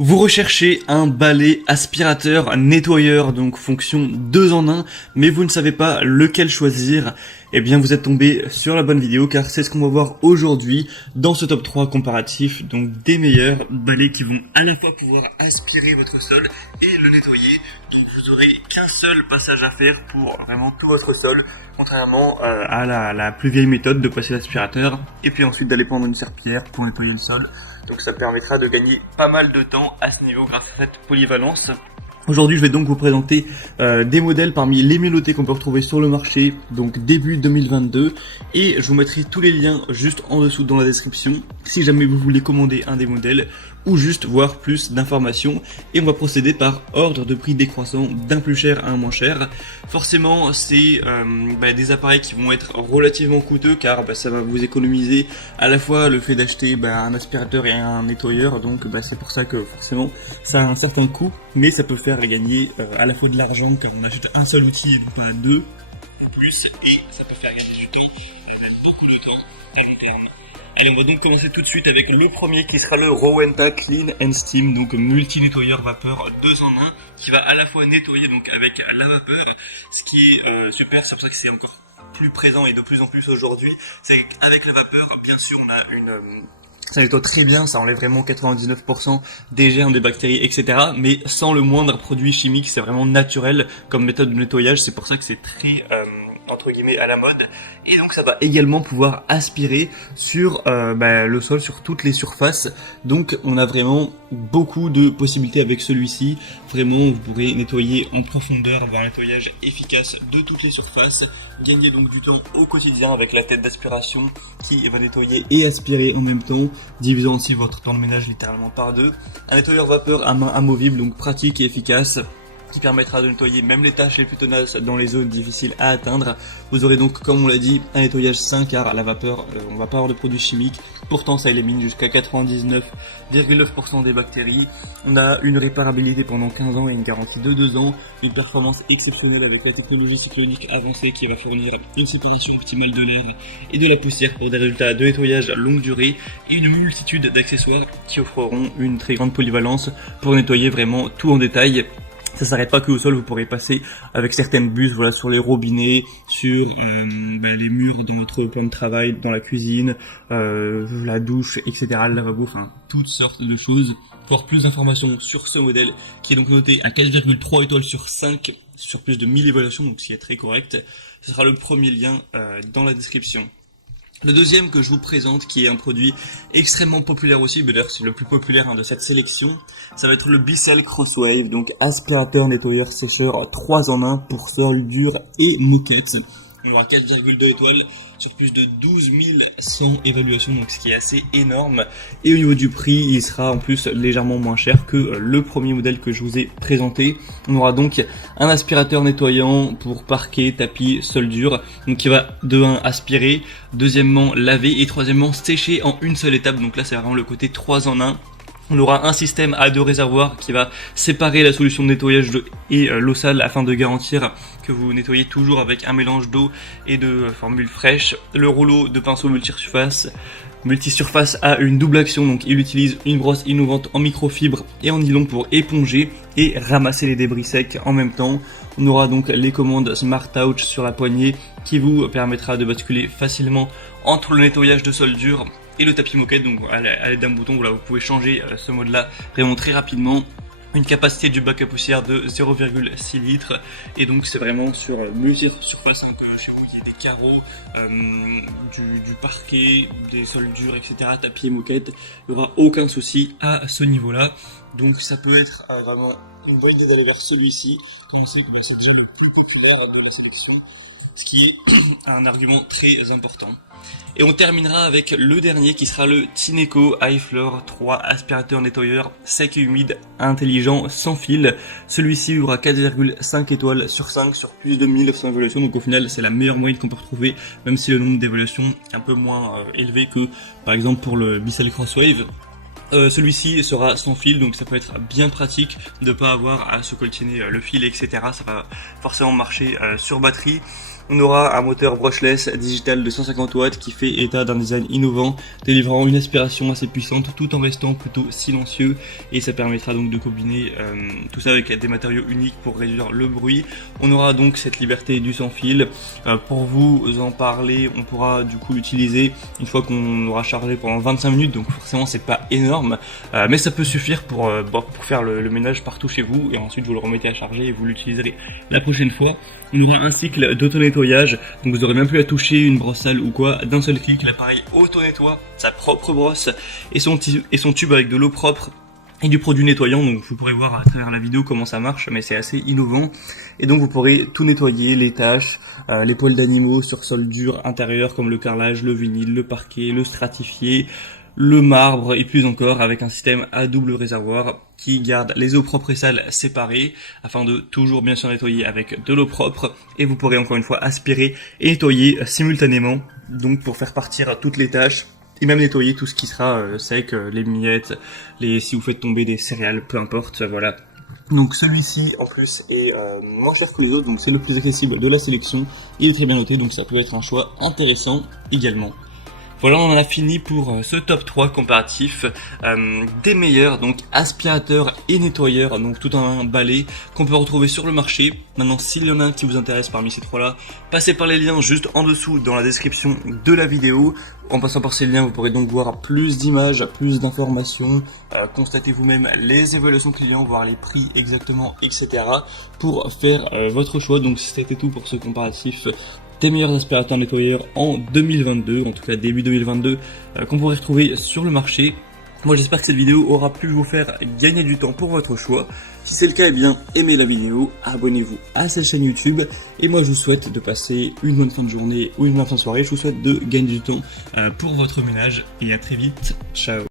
Vous recherchez un balai aspirateur nettoyeur, donc fonction 2 en 1, mais vous ne savez pas lequel choisir. Eh bien vous êtes tombé sur la bonne vidéo car c'est ce qu'on va voir aujourd'hui dans ce top 3 comparatif, donc des meilleurs balais qui vont à la fois pouvoir aspirer votre sol et le nettoyer. Donc vous aurez qu'un seul passage à faire pour vraiment tout votre sol, contrairement à la plus vieille méthode de passer l'aspirateur et puis ensuite d'aller prendre une serpillière pour nettoyer le sol. Donc ça permettra de gagner pas mal de temps à ce niveau grâce à cette polyvalence. Aujourd'hui, je vais donc vous présenter des modèles parmi les mieux notés qu'on peut retrouver sur le marché, donc début 2022, et je vous mettrai tous les liens juste en dessous dans la description si jamais vous voulez commander un des modèles ou juste voir plus d'informations. Et on va procéder par ordre de prix décroissant d'un plus cher à un moins cher. Forcément, c'est des appareils qui vont être relativement coûteux car ça va vous économiser à la fois le fait d'acheter un aspirateur et un nettoyeur, donc c'est pour ça que forcément ça a un certain coût, mais ça peut faire gagner à la fois de l'argent car on achète un seul outil et non pas deux en plus, et ça peut faire gagner du temps, beaucoup de temps à long terme. Allez, on va donc commencer tout de suite avec le premier qui sera le Rowenta Clean and Steam, donc multi-nettoyeur vapeur 2 en 1, qui va à la fois nettoyer donc avec la vapeur, ce qui est super, c'est pour ça que c'est encore plus présent et de plus en plus aujourd'hui. C'est qu'avec la vapeur, bien sûr, on a une... ça nettoie très bien, ça enlève vraiment 99% des germes, des bactéries, etc. Mais sans le moindre produit chimique, c'est vraiment naturel comme méthode de nettoyage, c'est pour ça que c'est très... entre guillemets à la mode, et donc ça va également pouvoir aspirer sur le sol, sur toutes les surfaces. Donc on a vraiment beaucoup de possibilités avec celui-ci. Vraiment vous pourrez nettoyer en profondeur, avoir un nettoyage efficace de toutes les surfaces, gagner donc du temps au quotidien avec la tête d'aspiration qui va nettoyer et aspirer en même temps, divisant aussi votre temps de ménage littéralement par deux. Un nettoyeur vapeur à main amovible, donc pratique et efficace, qui permettra de nettoyer même les tâches les plus tenaces dans les zones difficiles à atteindre. Vous aurez donc, comme on l'a dit, un nettoyage sain car à la vapeur, on va pas avoir de produits chimiques. Pourtant, ça élimine jusqu'à 99,9% des bactéries. On a une réparabilité pendant 15 ans et une garantie de 2 ans. Une performance exceptionnelle avec la technologie cyclonique avancée qui va fournir une séparation optimale de l'air et de la poussière pour des résultats de nettoyage à longue durée, et une multitude d'accessoires qui offreront une très grande polyvalence pour nettoyer vraiment tout en détail. Ça s'arrête pas que au sol, vous pourrez passer avec certaines bûches, sur les robinets, sur les murs dans votre point de travail, dans la cuisine, la douche, etc., le lavabo, toutes sortes de choses. Pour avoir plus d'informations sur ce modèle, qui est donc noté à 4,3 étoiles sur 5, sur plus de 1000 évaluations, donc ce qui est très correct, ce sera le premier lien dans la description. Le deuxième que je vous présente, qui est un produit extrêmement populaire aussi, d'ailleurs c'est le plus populaire de cette sélection, ça va être le Bissell Crosswave, donc aspirateur, nettoyeur, sécheur 3 en 1 pour sol dur et moquette. On aura 4,2 étoiles sur plus de 12 100 évaluations, donc ce qui est assez énorme. Et au niveau du prix, il sera en plus légèrement moins cher que le premier modèle que je vous ai présenté. On aura donc un aspirateur nettoyant pour parquet, tapis, sol dur, donc qui va de 1 aspirer, deuxièmement laver et troisièmement sécher en une seule étape. Donc là c'est vraiment le côté 3 en 1. On aura un système à 2 réservoirs qui va séparer la solution de nettoyage et l'eau sale afin de garantir que vous nettoyez toujours avec un mélange d'eau et de formule fraîche. Le rouleau de pinceau multisurface a une double action, donc il utilise une brosse innovante en microfibre et en nylon pour éponger et ramasser les débris secs en même temps. On aura donc les commandes Smart Touch sur la poignée qui vous permettra de basculer facilement entre le nettoyage de sol dur et le tapis moquette, donc à l'aide d'un bouton, vous pouvez changer ce mode là vraiment très rapidement. Une capacité du bac à poussière de 0,6 litres, et donc c'est vraiment sur multi-surface, que chez vous il y a des carreaux, du parquet, des sols durs, etc., tapis et moquette, il n'y aura aucun souci à ce niveau là. Donc ça peut être vraiment une bonne idée d'aller vers celui-ci, quand on sait que c'est déjà le plus populaire de la sélection, ce qui est un argument très important. Et on terminera avec le dernier qui sera le Tineco iFloor 3 aspirateur nettoyeur sec et humide intelligent sans fil. Celui-ci aura 4,5 étoiles sur 5 sur plus de 1900 évaluations, donc au final c'est la meilleure moyenne qu'on peut retrouver, même si le nombre d'évaluations est un peu moins élevé que par exemple pour le Bissell Crosswave. Celui-ci sera sans fil, donc ça peut être bien pratique de ne pas avoir à se coltiner le fil, etc. Ça va forcément marcher sur batterie. On aura un moteur brushless digital de 150 watts qui fait état d'un design innovant, délivrant une aspiration assez puissante tout en restant plutôt silencieux, et ça permettra donc de combiner tout ça avec des matériaux uniques pour réduire le bruit. On aura donc cette liberté du sans fil. Pour vous en parler, on pourra du coup l'utiliser une fois qu'on aura chargé pendant 25 minutes, donc forcément c'est pas énorme, mais ça peut suffire pour faire le ménage partout chez vous, et ensuite vous le remettez à charger et vous l'utiliserez la prochaine fois. On aura un cycle d'auto-nettoyage, donc vous aurez même plus à toucher une brosse sale ou quoi. D'un seul clic, l'appareil auto-nettoie sa propre brosse et son tube avec de l'eau propre et du produit nettoyant. Donc vous pourrez voir à travers la vidéo comment ça marche, mais c'est assez innovant. Et donc vous pourrez tout nettoyer, les taches, les poils d'animaux sur sol dur intérieur comme le carrelage, le vinyle, le parquet, le stratifié, le marbre et plus encore, avec un système à double réservoir qui garde les eaux propres et sales séparées afin de toujours bien sûr nettoyer avec de l'eau propre. Et vous pourrez encore une fois aspirer et nettoyer simultanément, donc pour faire partir toutes les tâches et même nettoyer tout ce qui sera sec, les miettes, si vous faites tomber des céréales, peu importe, voilà. Donc celui-ci en plus est moins cher que les autres, donc c'est le plus accessible de la sélection. Il est très bien noté, donc ça peut être un choix intéressant également. Voilà, on en a fini pour ce top 3 comparatif des meilleurs, donc aspirateurs et nettoyeurs, donc tout un balai qu'on peut retrouver sur le marché. Maintenant, s'il y en a un qui vous intéresse parmi ces trois-là, passez par les liens juste en dessous dans la description de la vidéo. En passant par ces liens, vous pourrez donc voir plus d'images, plus d'informations, constater vous-même les évaluations clients, voir les prix exactement, etc. pour faire votre choix. Donc c'était tout pour ce comparatif des meilleurs aspirateurs nettoyeurs en 2022, en tout cas début 2022, qu'on pourrait retrouver sur le marché. Moi j'espère que cette vidéo aura pu vous faire gagner du temps pour votre choix. Si c'est le cas, eh bien aimez la vidéo, abonnez-vous à cette chaîne YouTube, et moi je vous souhaite de passer une bonne fin de journée ou une bonne fin de soirée. Je vous souhaite de gagner du temps pour votre ménage, et à très vite, ciao.